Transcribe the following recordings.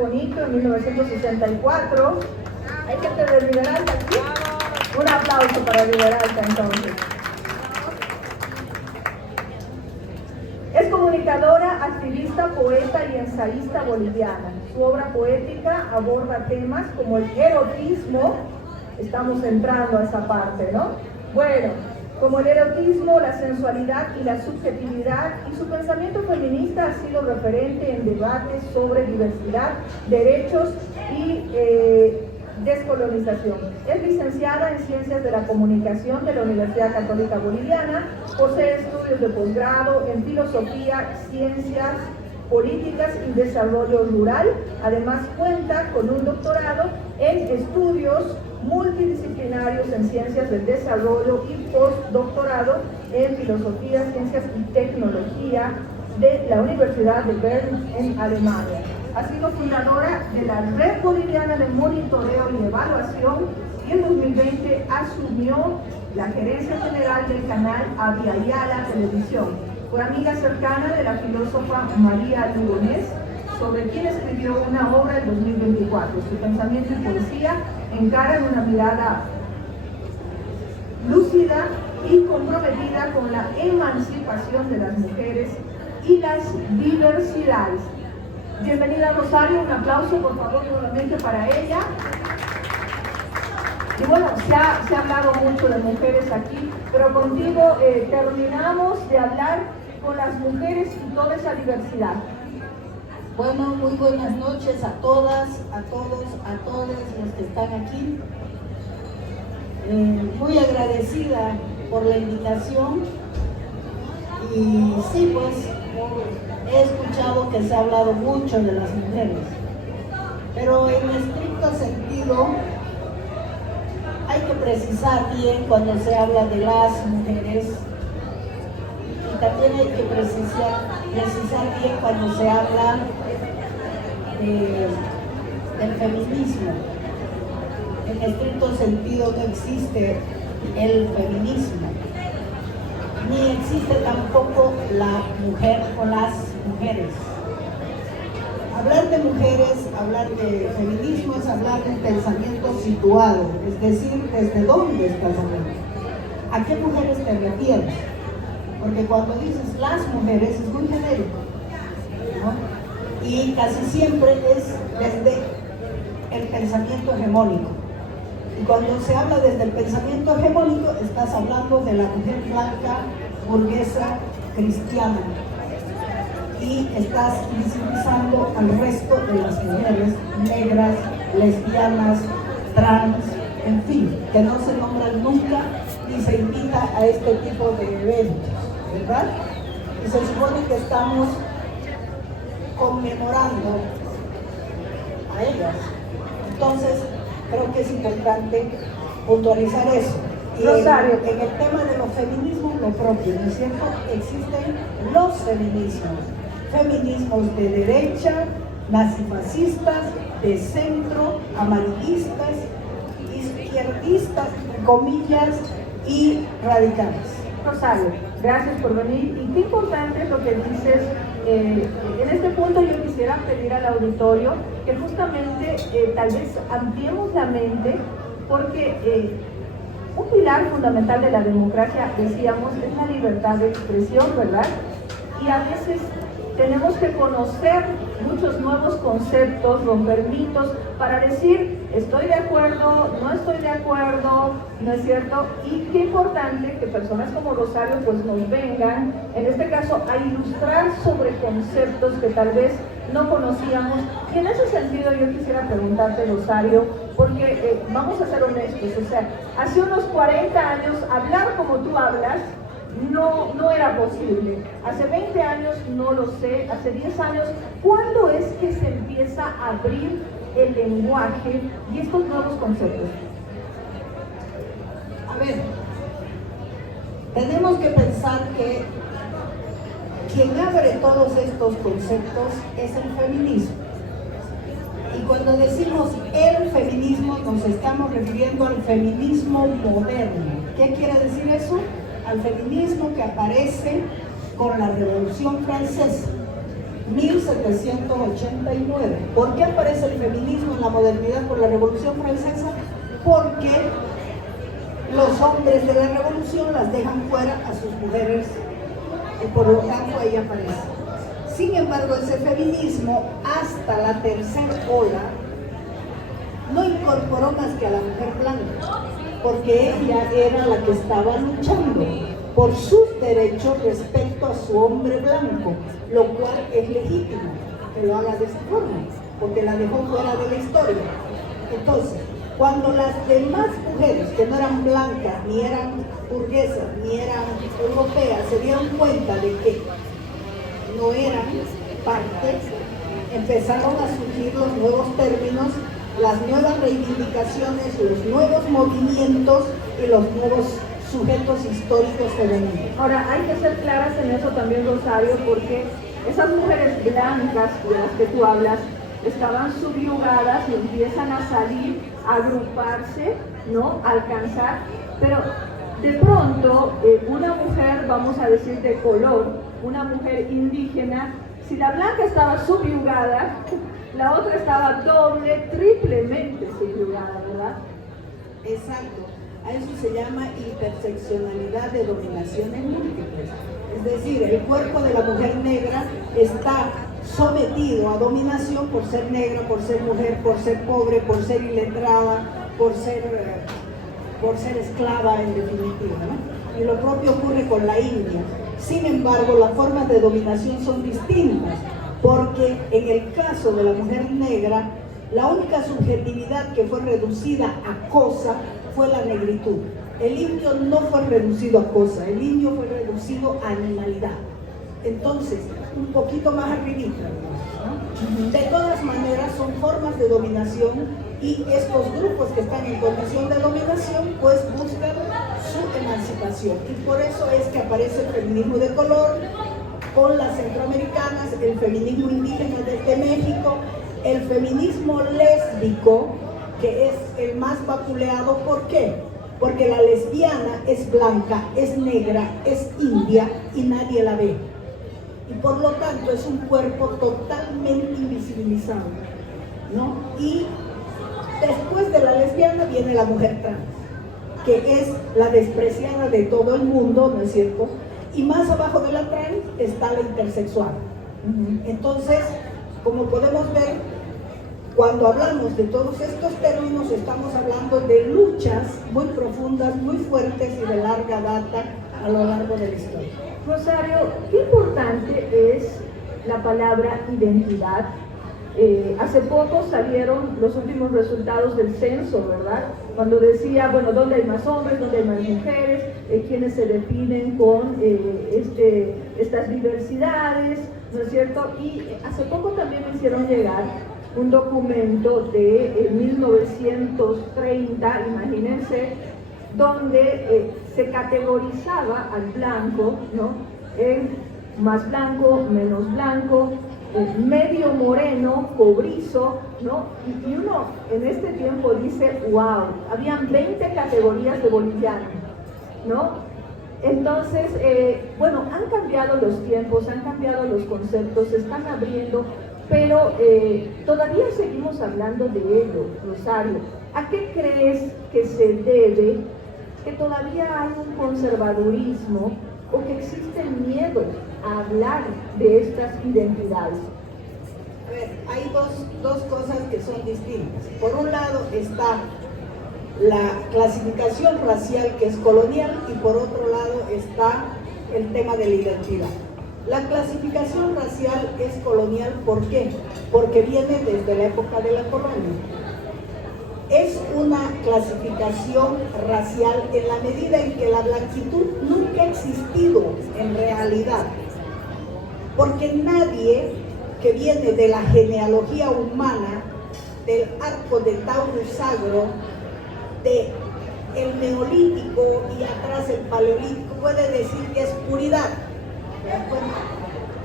bonito, en 1964. ¿Hay gente de Riberalta aquí? Un aplauso para Riberalta entonces. Es comunicadora, activista, poeta y ensayista boliviana. Su obra poética aborda temas como el erotismo, estamos entrando a esa parte, ¿no? Bueno, como el erotismo, la sensualidad y la subjetividad, y su pensamiento feminista ha sido referente en debates sobre diversidad, derechos y descolonización. Es licenciada en Ciencias de la Comunicación de la Universidad Católica Boliviana, posee estudios de posgrado en Filosofía, Ciencias Políticas y Desarrollo Rural. Además cuenta con un doctorado en estudios multidisciplinarios en Ciencias del Desarrollo y postdoctorado en Filosofía, Ciencias y Tecnología de la Universidad de Bern en Alemania. Ha sido fundadora de la Red Boliviana de Monitoreo y Evaluación y en 2020 asumió la gerencia general del canal Aviala Televisión. Fue amiga cercana de la filósofa María Lugones, sobre quien escribió una obra en 2024. Su pensamiento y poesía encaran una mirada lúcida y comprometida con la emancipación de las mujeres y las diversidades. Bienvenida Rosario, un aplauso por favor nuevamente para ella. Y bueno, se ha hablado mucho de mujeres aquí, pero contigo terminamos de hablar con las mujeres y toda esa diversidad. Bueno, muy buenas noches a todas, a todos, a todos los que están aquí. Muy agradecida por la invitación. Y sí, pues, he escuchado que se ha hablado mucho de las mujeres, pero en estricto sentido hay que precisar bien cuando se habla de las mujeres, y también hay que precisar bien cuando se habla del feminismo. En estricto sentido no existe el feminismo, ni existe tampoco la mujer o las mujeres. Hablar de mujeres, hablar de feminismo es hablar de un pensamiento situado, es decir, desde dónde estás hablando, a qué mujeres te refieres, porque cuando dices las mujeres es muy genérico, ¿no? Y casi siempre es desde el pensamiento hegemónico. Y cuando se habla desde el pensamiento hegemónico, estás hablando de la mujer blanca, burguesa, cristiana, y estás visibilizando al resto de las mujeres negras, lesbianas, trans, en fin, que no se nombran nunca ni se invita a este tipo de eventos, ¿verdad? Y se supone que estamos conmemorando a ellas. Entonces, creo que es importante puntualizar eso. Y Rosario, en el tema de los feminismos, lo propio, ¿no es cierto? Existen los feminismos. Feminismos de derecha, nazifascistas, de centro, amarillistas, izquierdistas, entre comillas, y radicales. Rosario, gracias por venir. Y qué importante es lo que dices. En este punto yo quisiera pedir al auditorio que justamente tal vez ampliemos la mente, porque un pilar fundamental de la democracia, decíamos, es la libertad de expresión, ¿verdad? Y a veces tenemos que conocer muchos nuevos conceptos, romper mitos, para decir, estoy de acuerdo, no estoy de acuerdo, ¿no es cierto? Y qué importante que personas como Rosario pues nos vengan, en este caso, a ilustrar sobre conceptos que tal vez no conocíamos. Y en ese sentido yo quisiera preguntarte, Rosario, porque vamos a ser honestos, o sea, hace unos 40 años hablar como tú hablas no era posible. Hace 20 años no lo sé, hace 10 años, ¿cuándo es que se empieza a abrir el lenguaje y estos nuevos conceptos? A ver, tenemos que pensar que quien abre todos estos conceptos es el feminismo. Y cuando decimos el feminismo, nos estamos refiriendo al feminismo moderno. ¿Qué quiere decir eso? Al feminismo que aparece con la Revolución Francesa. 1789. ¿Por qué aparece el feminismo en la modernidad por la Revolución Francesa? Porque los hombres de la revolución las dejan fuera a sus mujeres y por lo tanto ahí aparece. Sin embargo, ese feminismo hasta la tercera ola no incorporó más que a la mujer blanca, porque ella era la que estaba luchando por sus derechos respecto a su hombre blanco, lo cual es legítimo que lo haga de esa forma, porque la dejó fuera de la historia. Entonces, cuando las demás mujeres que no eran blancas, ni eran burguesas, ni eran europeas, se dieron cuenta de que no eran parte, empezaron a surgir los nuevos términos, las nuevas reivindicaciones, los nuevos movimientos y los nuevos sujetos históricos femeninos. Ahora, hay que ser claras en eso también, Rosario, porque esas mujeres blancas de las que tú hablas estaban subyugadas y empiezan a salir, a agruparse, ¿no? A alcanzar, pero de pronto una mujer, vamos a decir de color, una mujer indígena, si la blanca estaba subyugada, la otra estaba doble, triplemente subyugada, ¿verdad? Exacto. A eso se llama interseccionalidad de dominaciones múltiples. Es decir, el cuerpo de la mujer negra está sometido a dominación por ser negra, por ser mujer, por ser pobre, por ser iletrada, por ser esclava en definitiva, ¿no? Y lo propio ocurre con la India. Sin embargo, las formas de dominación son distintas, porque en el caso de la mujer negra, la única subjetividad que fue reducida a cosa fue la negritud. El indio no fue reducido a cosa, el indio fue reducido a animalidad. Entonces, un poquito más arribita, ¿no? De todas maneras, son formas de dominación y estos grupos que están en condición de dominación, pues buscan su emancipación. Y por eso es que aparece el feminismo de color con las centroamericanas, el feminismo indígena desde México, el feminismo lésbico, que es el más vapuleado. ¿Por qué? Porque la lesbiana es blanca, es negra, es india y nadie la ve. Y por lo tanto es un cuerpo totalmente invisibilizado, ¿no? Y después de la lesbiana viene la mujer trans, que es la despreciada de todo el mundo, ¿no es cierto? Y más abajo de la trans está la intersexual. Entonces, como podemos ver, cuando hablamos de todos estos términos, estamos hablando de luchas muy profundas, muy fuertes y de larga data a lo largo de la historia. Rosario, qué importante es la palabra identidad. Hace poco salieron los últimos resultados del censo, ¿verdad? Cuando decía, bueno, ¿dónde hay más hombres, dónde hay más mujeres? ¿Quiénes se definen con estas diversidades? ¿No es cierto? Y hace poco también me hicieron llegar un documento de 1930, imagínense, donde se categorizaba al blanco, ¿no? En más blanco, menos blanco, medio moreno, cobrizo, ¿no? Y uno en este tiempo dice, wow, habían 20 categorías de boliviano, ¿no? Entonces, bueno, han cambiado los tiempos, han cambiado los conceptos, se están abriendo, pero todavía seguimos hablando de ello, Rosario. ¿A qué crees que se debe que todavía hay un conservadurismo o que existe el miedo a hablar de estas identidades? A ver, hay dos cosas que son distintas. Por un lado está la clasificación racial, que es colonial, y por otro lado está el tema de la identidad. La clasificación racial es colonial, ¿por qué? Porque viene desde la época de la colonia. Es una clasificación racial en la medida en que la blanquitud nunca ha existido en realidad, porque nadie que viene de la genealogía humana, del arco de Taurus Agro, del neolítico y atrás el paleolítico, puede decir que es puridad.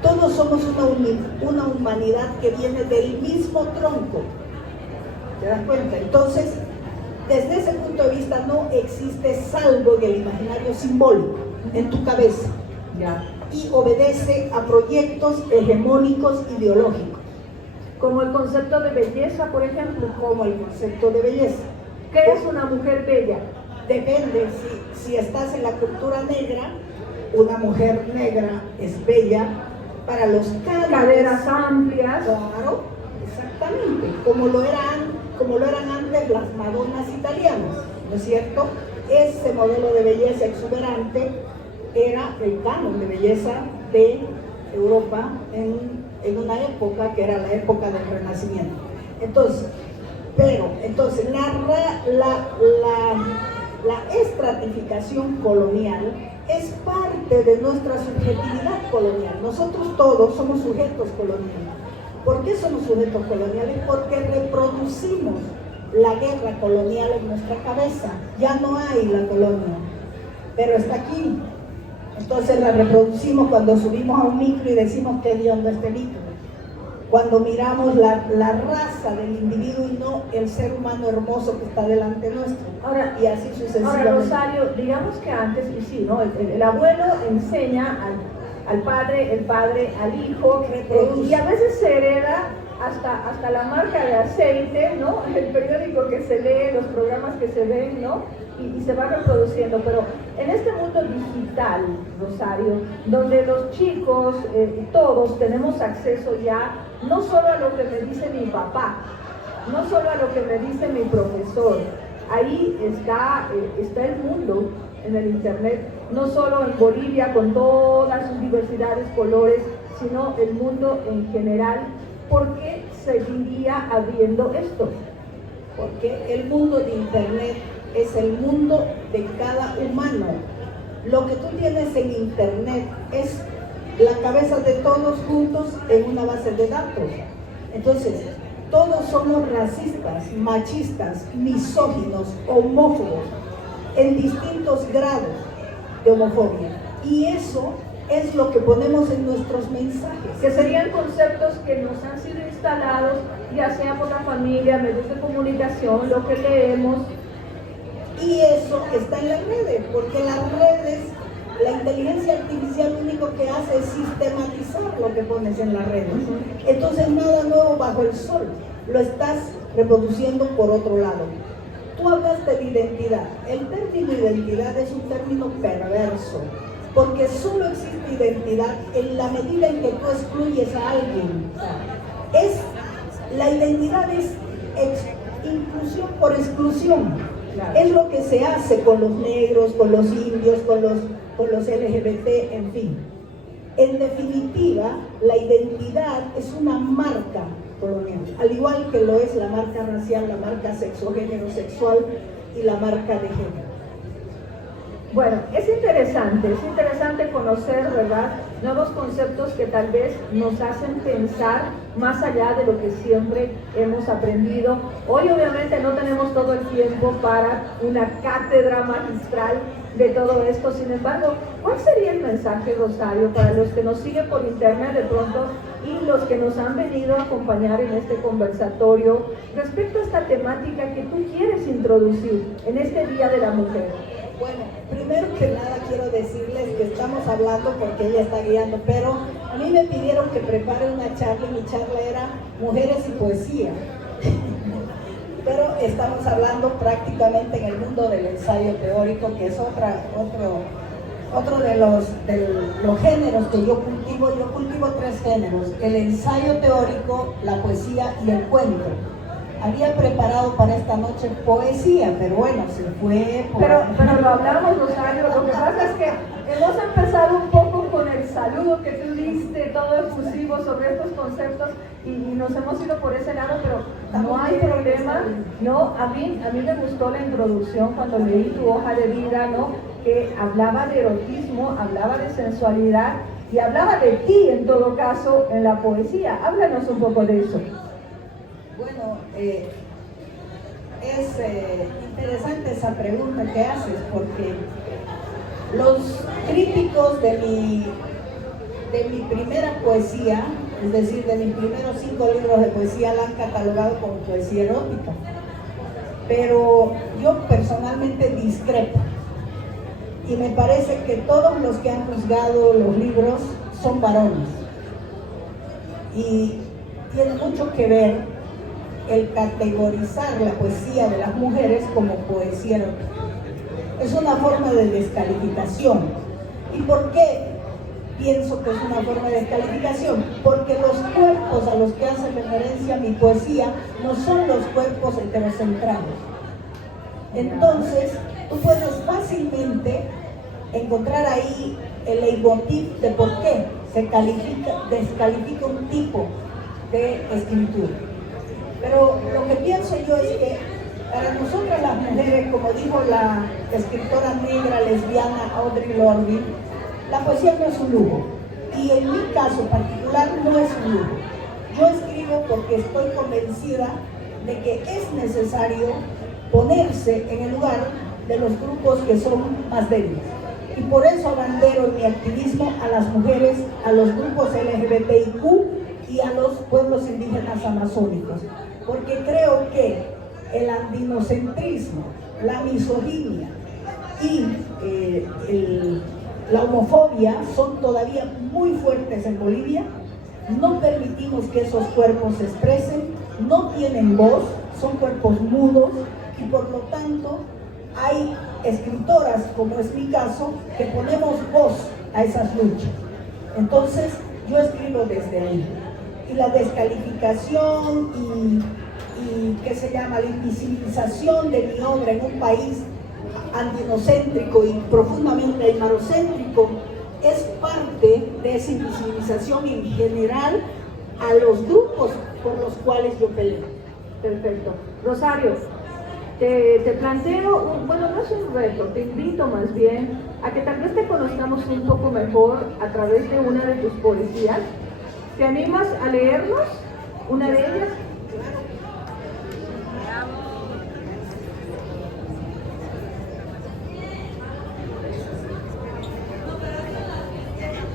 Todos somos una humanidad que viene del mismo tronco. ¿Te das cuenta? Entonces, desde ese punto de vista no existe salvo en el imaginario simbólico, en tu cabeza. Ya. y obedece a proyectos hegemónicos ideológicos. Como el concepto de belleza, por ejemplo. Como el concepto de belleza. ¿Qué es una mujer bella? Depende, si estás en la cultura negra, una mujer negra es bella para los caderas amplias. Claro, exactamente, como lo eran antes las Madonas italianas, ¿no es cierto? Ese modelo de belleza exuberante era el canon de belleza de Europa en una época que era la época del Renacimiento. Entonces, la estratificación colonial es parte de nuestra subjetividad colonial. Nosotros todos somos sujetos coloniales. ¿Por qué somos sujetos coloniales? Porque reproducimos la guerra colonial en nuestra cabeza. Ya no hay la colonia, pero está aquí. Entonces la reproducimos cuando subimos a un micro y decimos qué hediondo este micro. Cuando miramos la raza del individuo y no el ser humano hermoso que está delante nuestro. Ahora, y así sucesivamente. Ahora, Rosario, digamos que antes, y sí, ¿no? El abuelo enseña al padre, el padre al hijo, y a veces se hereda hasta la marca de aceite, ¿no? El periódico que se lee, los programas que se ven, ¿no? Y se va reproduciendo, pero en este mundo digital, Rosario, donde los chicos, todos tenemos acceso ya, no solo a lo que me dice mi papá, no solo a lo que me dice mi profesor, ahí está el mundo en el internet, no solo en Bolivia con todas sus diversidades, colores, sino el mundo en general. ¿Por qué seguiría habiendo esto? Porque el mundo de internet es el mundo de cada humano. Lo que tú tienes en internet es la cabeza de todos juntos en una base de datos. Entonces, todos somos racistas, machistas, misóginos, homófobos, en distintos grados de homofobia. Y eso es lo que ponemos en nuestros mensajes. Que serían conceptos que nos han sido instalados, ya sea por la familia, medios de comunicación, lo que leemos. Y eso está en las redes, porque las redes, la inteligencia artificial lo único que hace es sistematizar lo que pones en las redes. Entonces nada nuevo bajo el sol, lo estás reproduciendo por otro lado. Tú hablaste de identidad. El término identidad es un término perverso, porque solo existe identidad en la medida en que tú excluyes a alguien. La identidad es inclusión por exclusión. Claro. Es lo que se hace con los negros, con los indios, con los LGBT, en fin. En definitiva, la identidad es una marca colonial, al igual que lo es la marca racial, la marca sexo-género sexual y la marca de género. Bueno, es interesante conocer, ¿verdad?, nuevos conceptos que tal vez nos hacen pensar más allá de lo que siempre hemos aprendido. Hoy obviamente no tenemos todo el tiempo para una cátedra magistral de todo esto. Sin embargo, ¿cuál sería el mensaje, Rosario, para los que nos siguen por internet de pronto y los que nos han venido a acompañar en este conversatorio respecto a esta temática que tú quieres introducir en este Día de la Mujer? Bueno, primero que nada quiero decirles que estamos hablando porque ella está guiando, pero a mí me pidieron que prepare una charla y mi charla era Mujeres y Poesía. Pero estamos hablando prácticamente en el mundo del ensayo teórico, que es otro de los géneros que yo cultivo. Yo cultivo 3 géneros: el ensayo teórico, la poesía y el cuento. Había preparado para esta noche poesía, pero bueno, se fue. Pero lo hablamos, Rosario. Lo que pasa es que hemos empezado un poco con el saludo que tú diste, todo efusivo sobre estos conceptos, y nos hemos ido por ese lado, pero no hay problema. No, a mí me gustó la introducción cuando leí tu hoja de vida, ¿no?, que hablaba de erotismo, hablaba de sensualidad y hablaba de ti en todo caso en la poesía. Háblanos un poco de eso. Bueno, es interesante esa pregunta que haces, porque los críticos de mi primera poesía, es decir, de mis primeros 5 libros de poesía, la han catalogado como poesía erótica. Pero yo personalmente discrepo. y me parece que todos los que han juzgado los libros son varones. Y tiene mucho que ver el categorizar la poesía de las mujeres como poesía erótica. Es una forma de descalificación. ¿Y por qué pienso que es una forma de descalificación? Porque los cuerpos a los que hace referencia mi poesía no son los cuerpos heterocentrados. Entonces, tú puedes fácilmente encontrar ahí el leitmotiv de por qué se descalifica un tipo de escritura. Pero lo que pienso yo es que para nosotras las mujeres, como dijo la escritora negra lesbiana Audre Lorde, la poesía no es un lujo. Y en mi caso particular no es un lujo. Yo escribo porque estoy convencida de que es necesario ponerse en el lugar de los grupos que son más débiles. Y por eso abandero en mi activismo a las mujeres, a los grupos LGBTIQ y a los pueblos indígenas amazónicos. Porque creo que el andinocentrismo, la misoginia y la homofobia son todavía muy fuertes en Bolivia. No permitimos que esos cuerpos se expresen, no tienen voz, son cuerpos mudos y por lo tanto hay escritoras, como es mi caso, que ponemos voz a esas luchas. Entonces yo escribo desde ahí. Y la descalificación y ¿qué se llama? La invisibilización de mi obra en un país andinocéntrico y profundamente aymarocéntrico es parte de esa invisibilización en general a los grupos por los cuales yo peleo. Perfecto. Rosario, te planteo, bueno, no es un reto, te invito más bien a que tal vez te conozcamos un poco mejor a través de una de tus poesías. ¿Te animas a leernos una de ellas?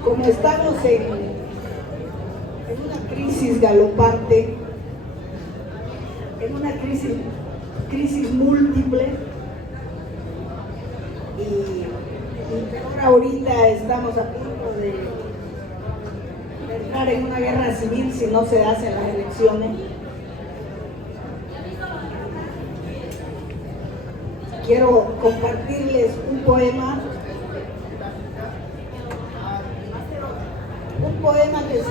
Como estamos en una crisis galopante, en una crisis múltiple, y ahorita estamos a punto de entrar en una guerra civil si no se hacen las elecciones. Quiero compartirles un poema que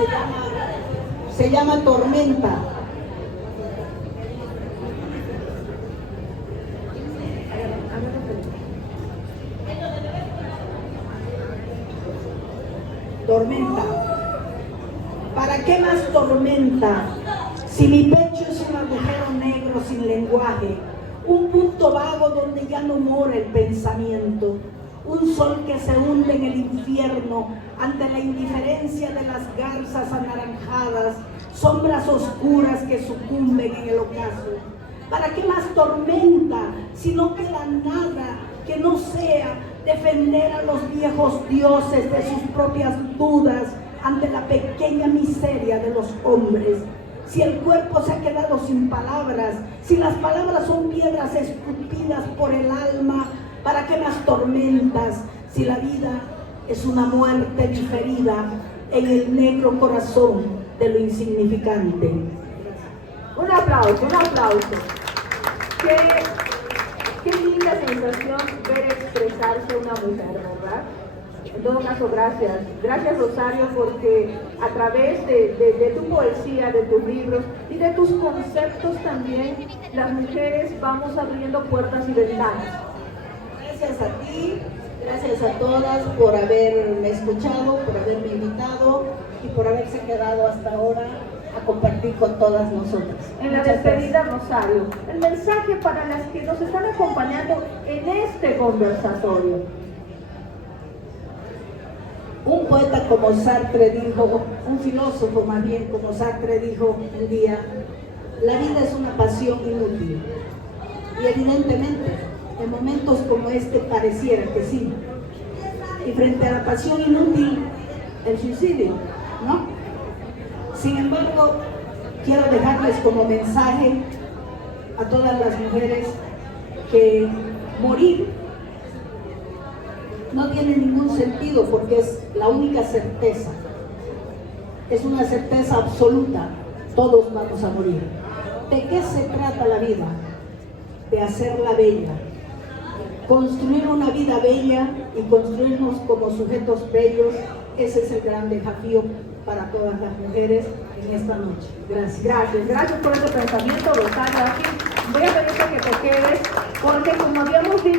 se llama Tormenta. Tormenta. ¿Para qué más tormenta? Si mi pecho es un agujero negro sin lenguaje, un punto vago donde ya no mora el pensamiento, un sol que se hunde en el infierno ante la indiferencia de las garzas anaranjadas, sombras oscuras que sucumben en el ocaso. ¿Para qué más tormenta si no queda nada que no sea defender a los viejos dioses de sus propias dudas ante la pequeña miseria de los hombres? Si el cuerpo se ha quedado sin palabras, si las palabras son piedras esculpidas por el alma, ¿para qué más tormentas si la vida es una muerte diferida en el negro corazón de lo insignificante? Un aplauso, un aplauso. Qué linda sensación ver expresarse una mujer, ¿verdad? En todo caso, gracias. Gracias, Rosario, porque a través de tu poesía, de tus libros y de tus conceptos también, las mujeres vamos abriendo puertas y ventanas. Gracias a ti, gracias a todas por haberme escuchado, por haberme invitado y por haberse quedado hasta ahora a compartir con todas nosotras. En la despedida, Rosario, el mensaje para las que nos están acompañando en este conversatorio. Un poeta como Sartre dijo, un filósofo más bien como Sartre dijo un día, la vida es una pasión inútil. Y evidentemente, en momentos como este pareciera que sí. Y frente a la pasión inútil, el suicidio, ¿no? Sin embargo, quiero dejarles como mensaje a todas las mujeres que morir no tiene ningún sentido porque es la única certeza. Es una certeza absoluta, todos vamos a morir. ¿De qué se trata la vida? De hacerla bella. Construir una vida bella y construirnos como sujetos bellos, ese es el gran desafío para todas las mujeres en esta noche. Gracias. Gracias por ese pensamiento, Rosario. Aquí voy a pedirte que te quedes, porque como habíamos dicho,